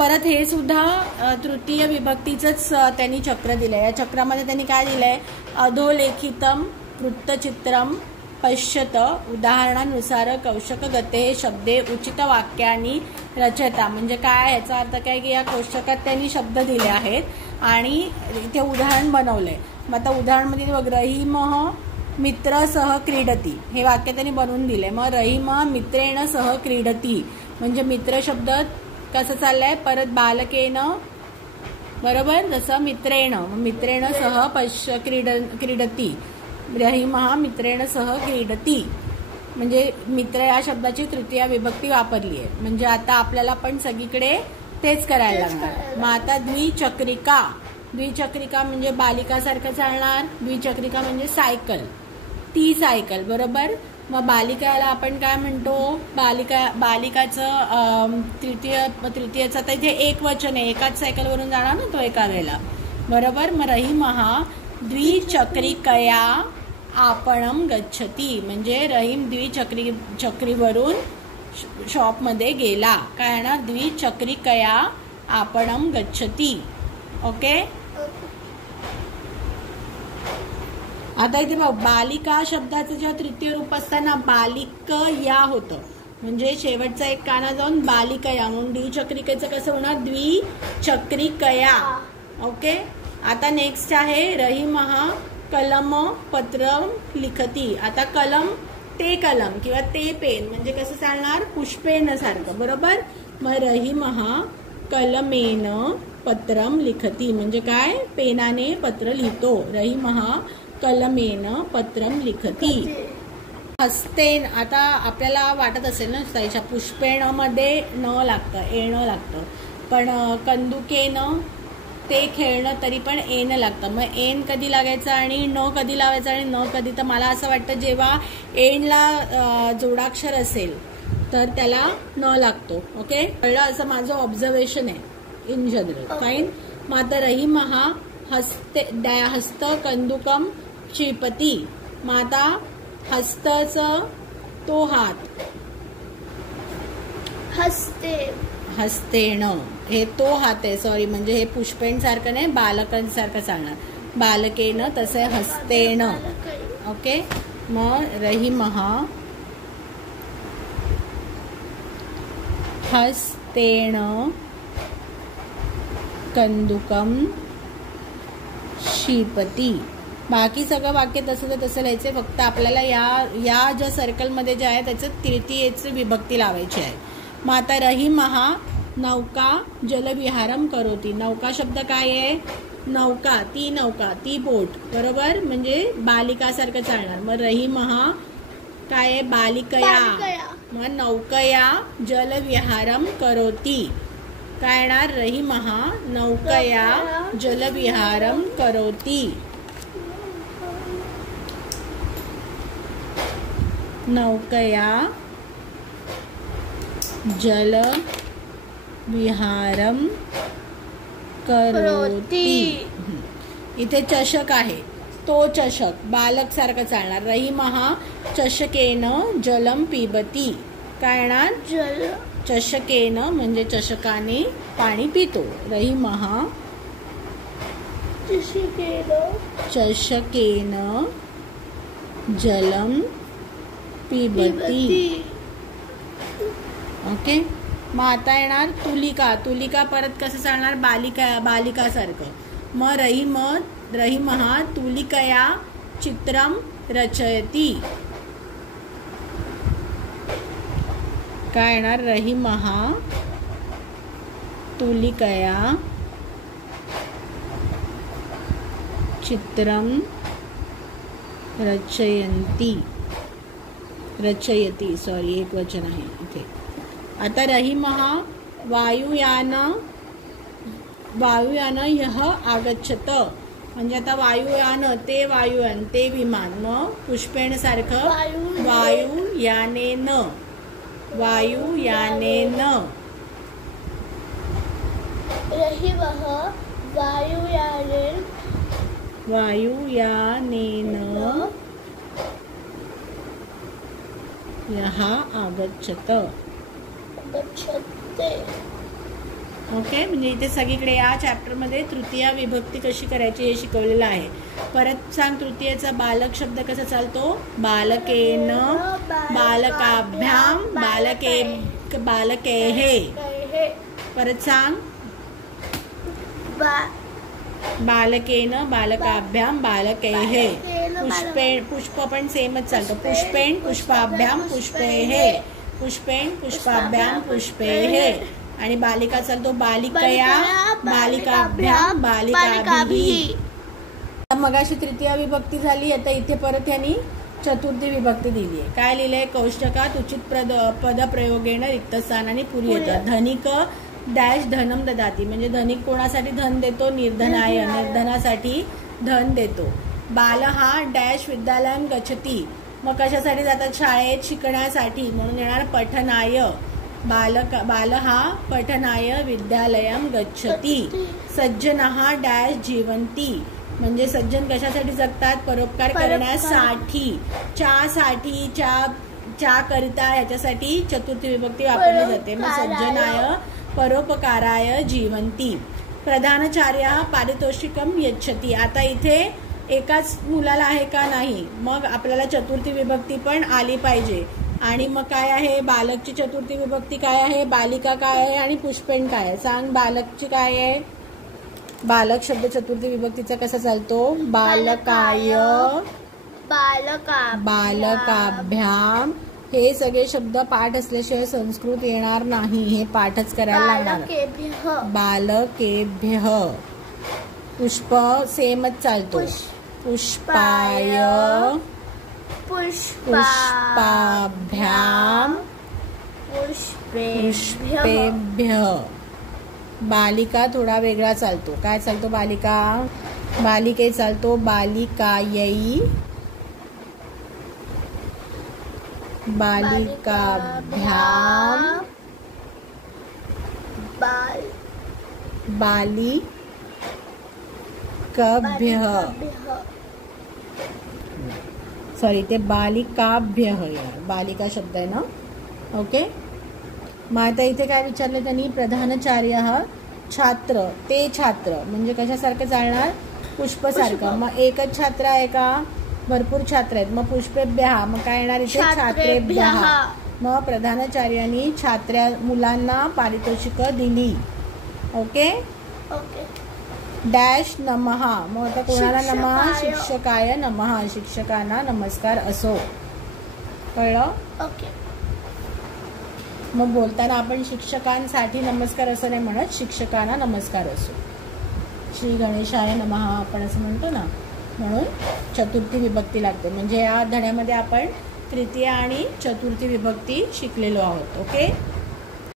परत हे सुद्धा तृतीय विभक्तीचंच त्यांनी चक्र दिलंय. या चक्रामध्ये त्यांनी काय दिलंय? अधोलेखितम वृत्तचित्रम पश्यत उदाहरणानुसार कौशक गते शब्दे उचित वाक्यानी रचयता. म्हणजे काय, याचा अर्थ काय की या कोष्टकात त्यांनी शब्द दिले आहेत आणि ते उदाहरण बनवलंय. मग आता उदाहरणमध्ये बघ, रहीमः मित्र सह क्रीडती हे वाक्य त्यांनी बनवून दिले. मग रहीम मित्रेण सह क्रीडती म्हणजे मित्र शब्द कसं चाललंय, परत बालकेन, बरोबर, जसं मित्रेण सह क्रीडती, रहीमः मित्रेण सह क्रीडती म्हणजे मित्र या शब्दाची तृतीय विभक्ती वापरली आहे. म्हणजे आता आपल्याला पण सगळीकडे तेच करायला लागणार. मग आता द्विचक्रिका म्हणजे बालिकासारखं चालणार. द्विचक्रिका म्हणजे सायकल, ती सायकल, बरोबर. मग बालिकाला आपण काय म्हणतो? बालिकाचं तृतीयचं तर इथे एक वचन आहे, एकाच सायकलवरून जाणार ना तो एका वेळेला, बरोबर. मग रहीमः द्विचक्रिकया आपणम गच्छती म्हणजे रहीम द्विचक्रीवरून शॉपमध्ये गेला. काय ना, द्विचक्रिकया आपणम गच्छती. ओके. आता इथे बघ, बालिका शब्दाचं जेव्हा तृतीय रूप असताना बालिक या होतं म्हणजे शेवटचा एक काना जाऊन बालिकया म्हणून द्विचक्रिकेचं कसं होणार? द्विचक्रिकया. ओके. आता नेक्स्ट आहे रहीमः कलम पत्रम लिखती. आता कलम ते कलम किंवा ते पेन म्हणजे कसं चालणार? पुष्पेन सारखं, बरोबर. मग रहीमः कलमेन पत्रम लिखती म्हणजे काय? पेनाने पत्र लिहितो. रहीमः कलमेन पत्रम लिखती. हस्तेन, आता आपल्याला वाटत असेल ना साईच्या पुष्पेण मध्ये न लागतं, येणं लागतं, पण कंदुकेन ते खेळणं तरी पण एन लागतं. मग एन कधी लागायचं आणि न कधी लावायचं आणि न कधी? तर मला असं वाटतं जेव्हा एनला जोडाक्षर असेल तर त्याला न लागतो. ओके, कळलं? असं माझं ऑब्झर्वेशन आहे इन जनरल. फाईन. मग आता रहीमः हस्त कंदुकम क्षिपती. मग आता हस्तचं तो हात, हस्तेण हे तो हात आहे, सॉरी, म्हणजे हे पुष्पेण सारखं नाही, बालकांसारखं चालणार. बालकेन तसे हस्तेण. ओके. मग रहीमः हस्तेण कंदुकम क्षिपती. बाकी सगळं वाक्य तसं लिहायचं. फक्त आपल्याला या ज्या सर्कलमध्ये जे आहे त्याचं तृतीयेची विभक्ती लावायची आहे. मग आता रहीमः नौका जलविहारम करोती. नौका शब्द काय आहे? नौका, ती बोट, बरोबर, म्हणजे बालिकासारखं चालणार. मग रहीमः काय आहे? बालिकया. मग नौकया जलविहारम करोती काय येणार? रहीमः नौकया जलविहारम करोती. नौकया जल विहारम करोती. इथे चषक आहे, तो चषक बालक सारखं चालणार. रहीमः चषकेन जलम पिबती. काय येणार? जल. चषकेन म्हणजे चषकाने पाणी पितो. रहीमः चषकेन जलम पिबती. ओके. मग आता येणार तुलिका परत कसं चालणार? बालिकासारखं. मग रहीमः तुलिकया चित्रम रचयती. काय येणार? रहीमः तुलिकया चित्रम रचयती, सॉरी, एक वचन आहे इथे. आता रहीमः वायुयान यह आगच्छत. म्हणजे आता वायुयान ते विमान. मग पुष्पेण सारखं वायुयानेन. रहीमः वायुयानेन यह आगच्छत. ओके, म्हणजे इथे सगळीकडे या चॅप्टरमध्ये तृतीया विभक्ती कशी करायची हे शिकवलेलं आहे. परत सांग तृतीयेचा बालक शब्द कसा चालतो? बालकेन, बालकाभ्याम, बालकेहे. परत सांग बालकेन, बालकाभ्याम, बालकेहे. पुष्प पण सेमच चालतं. पुष्पेण, पुष्पाभ्याम, पुष्पेहे. पुष्पेण, पुष्पाभ्याम, पुष्पेहे. आणि बालिका चालतो बालिकया, बालिकाभ्याम, बालिकाभिः. मगाशी तृतीय विभक्ती झाली. आता इथे परत यांनी चतुर्थी विभक्ती दिली आहे. काय लिहिलंय? कौष्टकात उचित पदप्रयोगेण रिक्त स्थानाने पुरी येतात. धनिक डॅश धनम ददाती, म्हणजे धनिक कोणासाठी धन देतो? निर्धनाय, निर्धनासाठी धन देतो. बाल हा डॅश विद्यालयम गच्छति, मग कशासाठी जातात? शाळेत शिकण्यासाठी, म्हणून येणार पठनाय. बाल हा पठनाय विद्यालयम गच्छति. सज्जनः डॅश जीवंती, म्हणजे सज्जन कशासाठी जगतात? परोपकार करण्यासाठी, साठी, च्या करिता, याच्यासाठी चतुर्थी विभक्ती वापरली जाते. मग सज्जनाय परोपकाराय जीवंती. प्रधानाचार्य पारितोषिकम यच्छति. आता इथे एकाच मुलाला आहे का? नाही. मग आपल्याला चतुर्थी विभक्ती पण आली पाहिजे. आणि मग काय आहे? बालकची चतुर्थी विभक्ती काय आहे? बालिका काय आहे? आणि पुष्पेण काय आहे? सांग बालकची काय आहे? बालक शब्द चतुर्थी विभक्तीचा कसा चालतो? बालकाय, बालकाभ्याम. हे सगळे शब्द पाठ असल्याशिवाय संस्कृत येणार नाही. हे पाठच करायला लागणार. बालकेभ्यः. पुष्प सेमच चालतो. पुष्पाय, पुष्पाभ्याम, पुष्पेभ्यः. बालिका थोडा वेगळा चालतो. काय चालतो? बालिके चालतो बालिकायै, बालिकाभ्याम, बालिकाभ्यः. सॉरी, ते बालिकाभ्यः, बालिका शब्द आहे ना. ओके, मग आता इथे काय विचारलं त्यांनी? प्रधानाचार्य छात्र, ते छात्र, म्हणजे कशासारखं चालणार? पुष्पसारखं. मग एकच छात्र आहे का? भरपूर छात्र आहेत. मग पुष्पेभ्यः, मग काय येणार इथे? छात्रेभ्यः. मग प्रधानाचार्यांनी मुलांना पारितोषिक दिली. ओके. डॅश नमः, मग आता कोणाला नमः? शिक्षकाय नमः, शिक्षकांना नमस्कार असो. कळलं? ओके. मग बोलताना आपण शिक्षकांसाठी नमस्कार असं नाही म्हणत, शिक्षकांना नमस्कार असो. श्री गणेशाय नमः आपण असं म्हणतो ना, म्हणून चतुर्थी विभक्ती लागते. म्हणजे या धड्यामध्ये आपण तृतीय आणि चतुर्थी विभक्ती शिकलेलो आहोत. ओके.